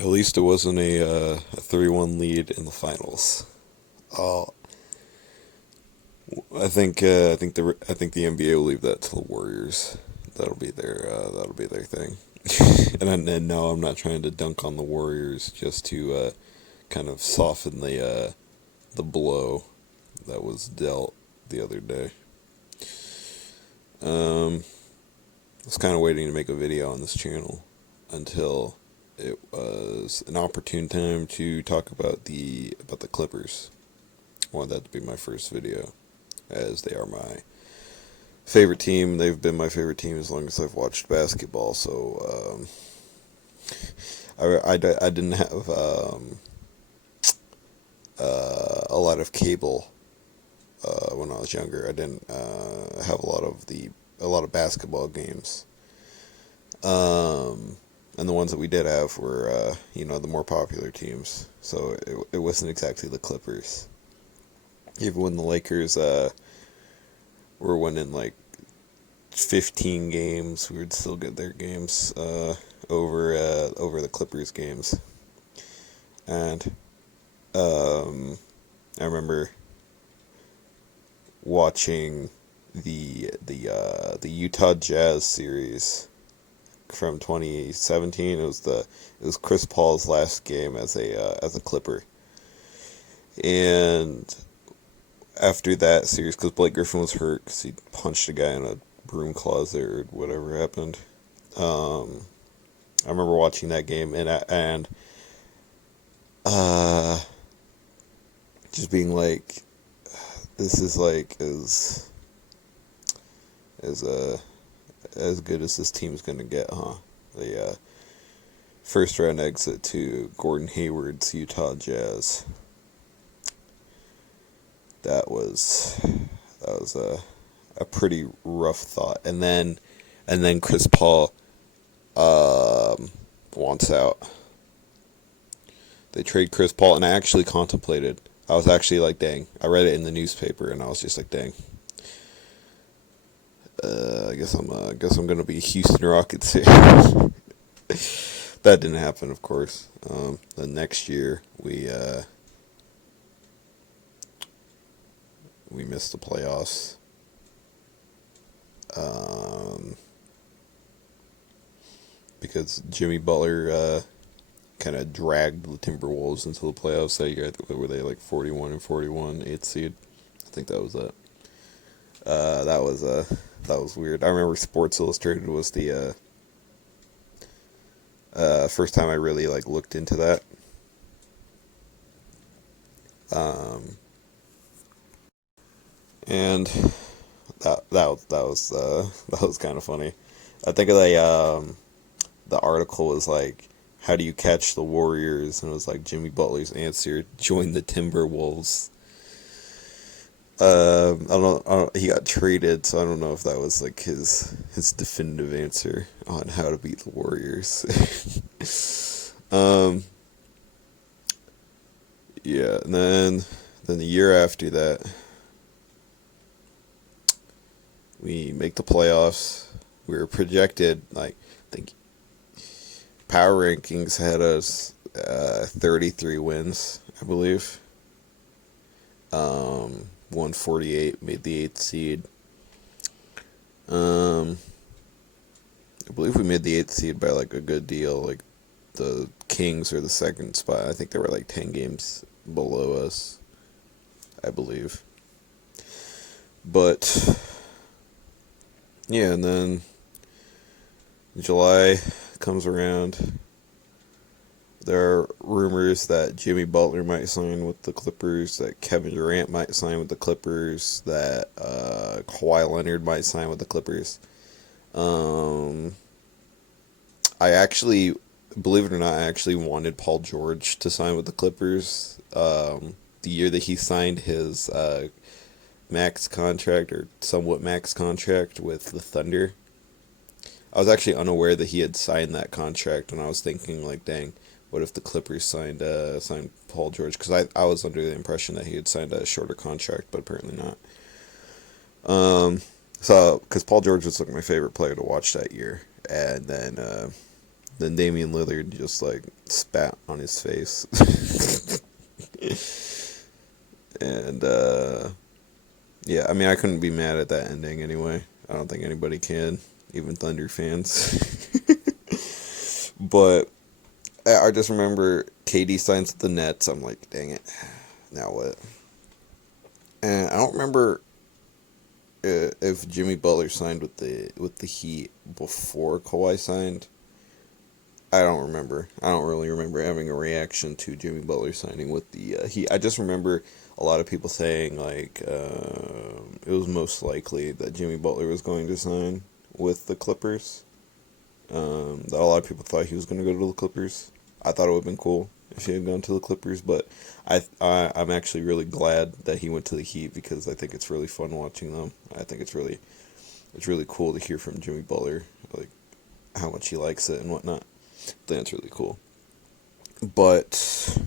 At least it wasn't a 3-1 lead in the finals. Uh, I think the NBA will leave that to the Warriors. That'll be their thing. And no, I'm not trying to dunk on the Warriors, just to kind of soften the blow that was dealt the other day. I was kind of waiting to make a video on this channel until it was an opportune time to talk about the Clippers. I wanted that to be my first video, as they are my favorite team. They've been my favorite team as long as I've watched basketball. So I didn't have a lot of cable when I was younger. I didn't have a lot of basketball games. And the ones that we did have were the more popular teams. So it wasn't exactly the Clippers. Even when the Lakers were winning like 15 games, we would still get their games over the Clippers games. And I remember watching the Utah Jazz series from 2017. It was Chris Paul's last game as a Clipper, and after that series, because Blake Griffin was hurt because he punched a guy in a broom closet or whatever happened. I remember watching that game and just being like, this is like as as good as this team's gonna get, huh? The first round exit to Gordon Hayward's Utah Jazz. That was a pretty rough thought. And then Chris Paul wants out. They trade Chris Paul, and I actually contemplated. I was actually like, dang. I read it in the newspaper, and I was just like, dang. I guess I'm gonna be a Houston Rockets fan. That didn't happen, of course. The next year we missed the playoffs. Because Jimmy Butler kind of dragged the Timberwolves into the playoffs that year. Were they like 41-41, 8th seed? I think that was it. That was weird. I remember Sports Illustrated was the first time I really like looked into that. And that was kind of funny. I think the article was like, how do you catch the Warriors? And it was like Jimmy Butler's answer: join the Timberwolves. I don't. He got traded, so I don't know if that was like his definitive answer on how to beat the Warriors. Yeah, and then the year after that, we make the playoffs. We were projected, like, I think power rankings had us 33 wins, I believe. 148 made the 8th seed. I believe we made the 8th seed by like a good deal. Like the Kings are the second spot. I think they were like 10 games below us, I believe. But yeah, and then July comes around. There are rumors that Jimmy Butler might sign with the Clippers, that Kevin Durant might sign with the Clippers, that Kawhi Leonard might sign with the Clippers. I actually, believe it or not, I actually wanted Paul George to sign with the Clippers. The year that he signed his max contract, or somewhat max contract, with the Thunder. I was actually unaware that he had signed that contract, and I was thinking, like, dang, what if the Clippers signed Paul George? Because I was under the impression that he had signed a shorter contract, but apparently not. So, because Paul George was like my favorite player to watch that year, and then Then Damian Lillard just like spat on his face. And yeah, I mean, I couldn't be mad at that ending anyway. I don't think anybody can, even Thunder fans. But I just remember KD signs with the Nets. I'm like, dang it, now what? And I don't remember if Jimmy Butler signed with the Heat before Kawhi signed. I don't remember. I don't really remember having a reaction to Jimmy Butler signing with the Heat. I just remember a lot of people saying like it was most likely that Jimmy Butler was going to sign with the Clippers. A lot of people thought he was going to go to the Clippers. I thought it would have been cool if he had gone to the Clippers, but I'm actually really glad that he went to the Heat because I think it's really fun watching them. I think it's really cool to hear from Jimmy Butler, like how much he likes it and whatnot. I think that's really cool. But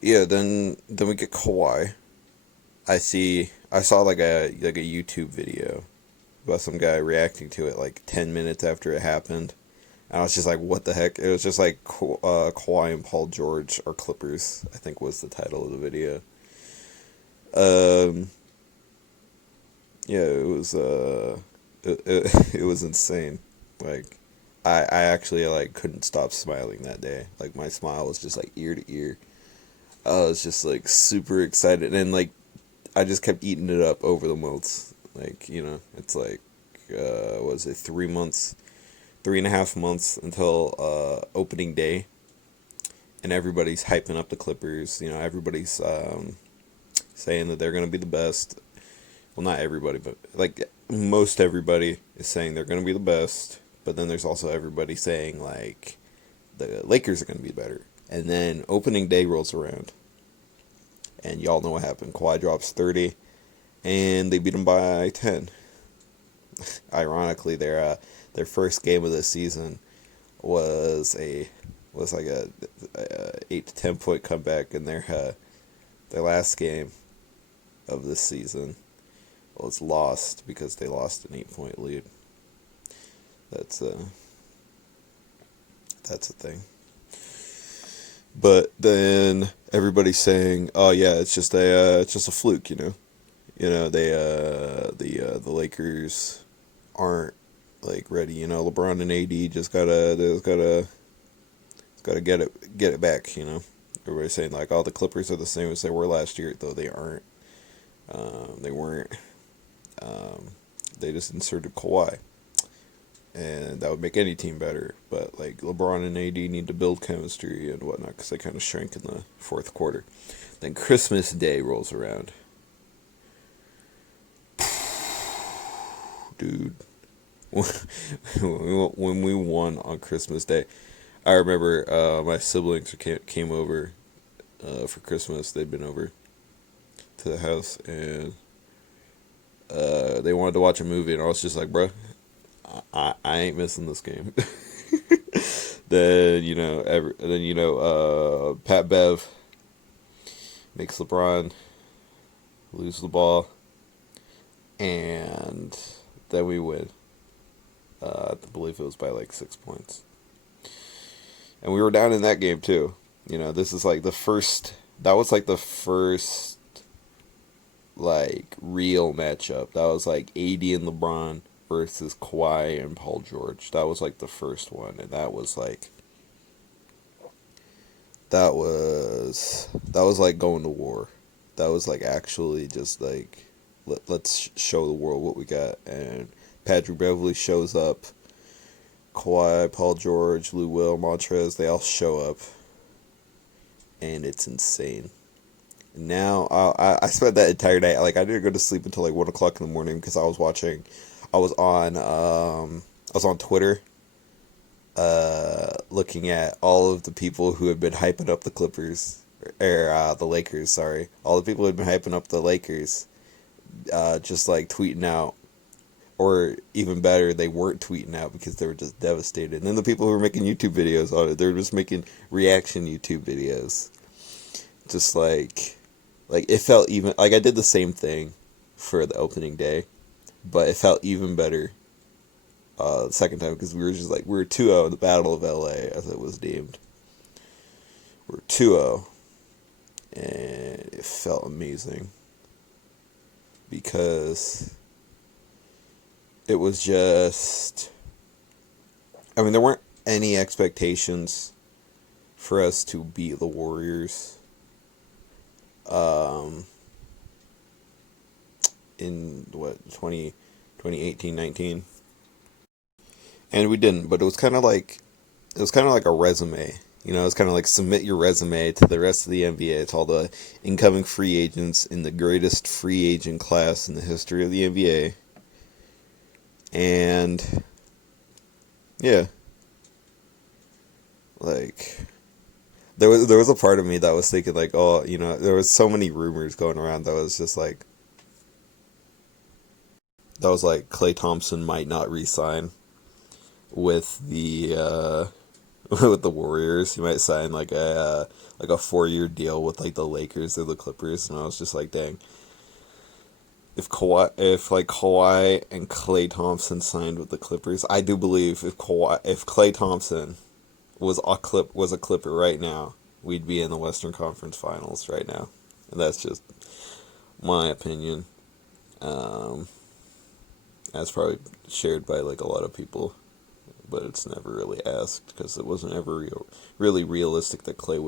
yeah, then we get Kawhi. I saw like a YouTube video about some guy reacting to it like 10 minutes after it happened. And I was just like, what the heck? It was just like Kawhi and Paul George are Clippers, I think was the title of the video. Yeah, it was it was insane. Like I actually like couldn't stop smiling that day. Like my smile was just like ear to ear. I was just like super excited, and like I just kept eating it up over the months. Like, you know, it's like was it 3 months, 3.5 months until opening day, and everybody's hyping up the Clippers. You know, everybody's saying that they're gonna be the best. Well, not everybody, but like most everybody is saying they're gonna be the best. But then there's also everybody saying like the Lakers are gonna be better. And then opening day rolls around, and y'all know what happened. Kawhi drops 30, and they beat them by 10. Ironically, their first game of the season was like a 8 to 10 point comeback, and their last game of the season was lost because they lost an 8 point lead. That's a thing. But then everybody's saying, "Oh yeah, it's just a fluke," you know. You know, the Lakers aren't like ready. You know, LeBron and AD just gotta get it back. You know, everybody's saying like, "Oh, the Clippers are the same as they were last year," though they aren't. They weren't. They just inserted Kawhi, and that would make any team better. But like LeBron and AD need to build chemistry and whatnot because they kind of shrank in the fourth quarter. Then Christmas Day rolls around. Dude, when we won on Christmas Day, I remember my siblings came over for Christmas. They'd been over to the house, and they wanted to watch a movie, and I was just like, "Bruh, I ain't missing this game." Then Pat Bev makes LeBron lose the ball, and then we win. I believe it was by like 6 points, and we were down in that game too. You know, this is like the first. That was like the first like real matchup. That was like AD and LeBron versus Kawhi and Paul George. That was like the first one, and that was like like going to war. That was like actually just like let's show the world what we got. And Patrick Beverly shows up. Kawhi, Paul George, Lou Will, Montrez, they all show up, and it's insane. Now I spent that entire day, like I didn't go to sleep until like 1 o'clock in the morning because I was on Twitter, looking at all of the people who had been hyping up the Clippers, or the Lakers, sorry, all the people who had been hyping up the Lakers, just like tweeting out, or even better, they weren't tweeting out because they were just devastated. And then the people who were making YouTube videos on it, they were just making reaction YouTube videos, just like it felt even like I did the same thing for the opening day, but it felt even better the second time because we were just like we were 2-0 in the Battle of LA as it was deemed. We were 2-0 and it felt amazing because it was just I mean there weren't any expectations for us to beat the Warriors in what 2018-19, and we didn't, but it was kind of like a resume. It's kind of like submit your resume to the rest of the NBA, to all the incoming free agents in the greatest free agent class in the history of the NBA. And yeah, like there was a part of me that was thinking like, oh, there was so many rumors going around that was just like Klay Thompson might not re-sign with the with the Warriors. He might sign like a 4-year deal with like the Lakers or the Clippers, and I was just like, dang. If Kawhi and Klay Thompson signed with the Clippers, I do believe if Klay Thompson was a Clipper right now, we'd be in the Western Conference Finals right now, and that's just my opinion. That's probably shared by like a lot of people, but it's never really asked because it wasn't ever really realistic that Klay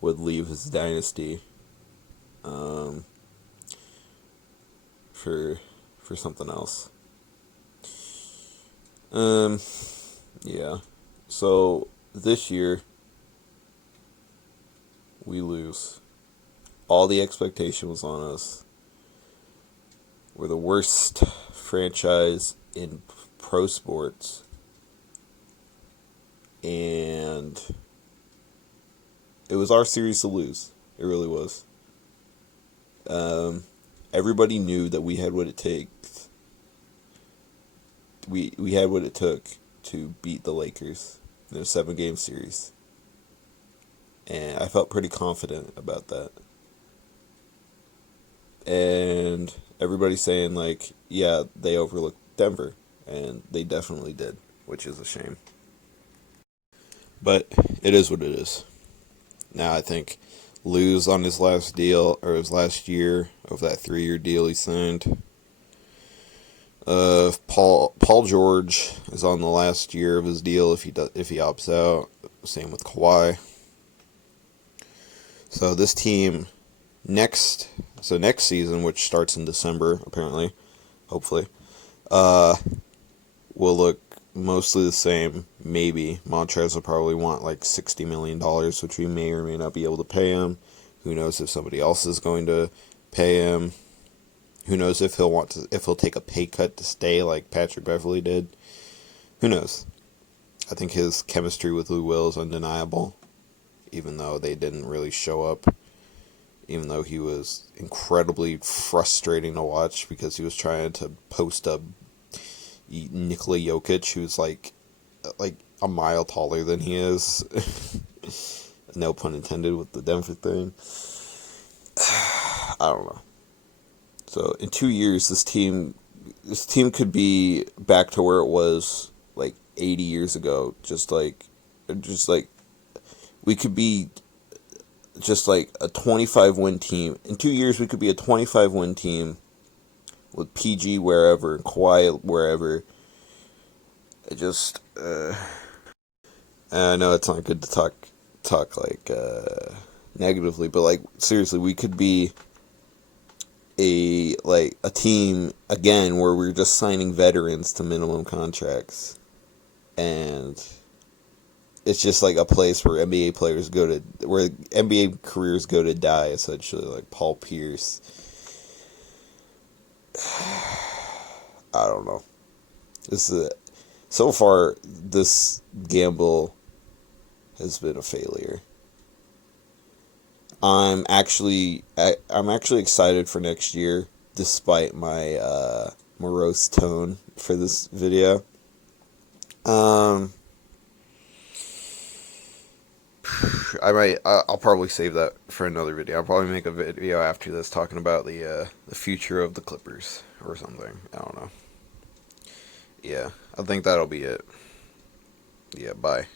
would leave his dynasty for something else. Yeah. So this year we lose. All the expectation was on us. We're the worst franchise in pro sports. And it was our series to lose. It really was. Everybody knew that we had what it takes. We had what it took to beat the Lakers in a 7-game series. And I felt pretty confident about that. And everybody's saying like, yeah, they overlooked Denver. And they definitely did, which is a shame. But it is what it is. Now I think Lou's on his last deal, or his last year of that 3-year deal he signed. Paul George is on the last year of his deal if he opts out. Same with Kawhi. So this team next season, which starts in December apparently, hopefully, will look mostly the same. Maybe Montrez will probably want like $60 million, which we may or may not be able to pay him. Who knows if somebody else is going to pay him? Who knows if he'll take a pay cut to stay like Patrick Beverley did? Who knows? I think his chemistry with Lou Will is undeniable, even though they didn't really show up. Even though he was incredibly frustrating to watch because he was trying to post up Nikola Jokic, who's like a mile taller than he is. No pun intended with the Denver thing. I don't know. So in 2 years, this team could be back to where it was like 80 years ago. Just like we could be just like a 25-win team. In 2 years, we could be a 25-win team with PG wherever and Kawhi wherever. It just I know it's not good to talk like negatively, but like seriously, we could be a team again where we're just signing veterans to minimum contracts, and it's just like a place where NBA players where NBA careers go to die, essentially, like Paul Pierce. I don't know. So far this gamble has been a failure. I'm actually excited for next year, despite my morose tone for this video. I'll probably save that for another video. I'll probably make a video after this talking about the future of the Clippers or something. I don't know. Yeah, I think that'll be it. Yeah, bye.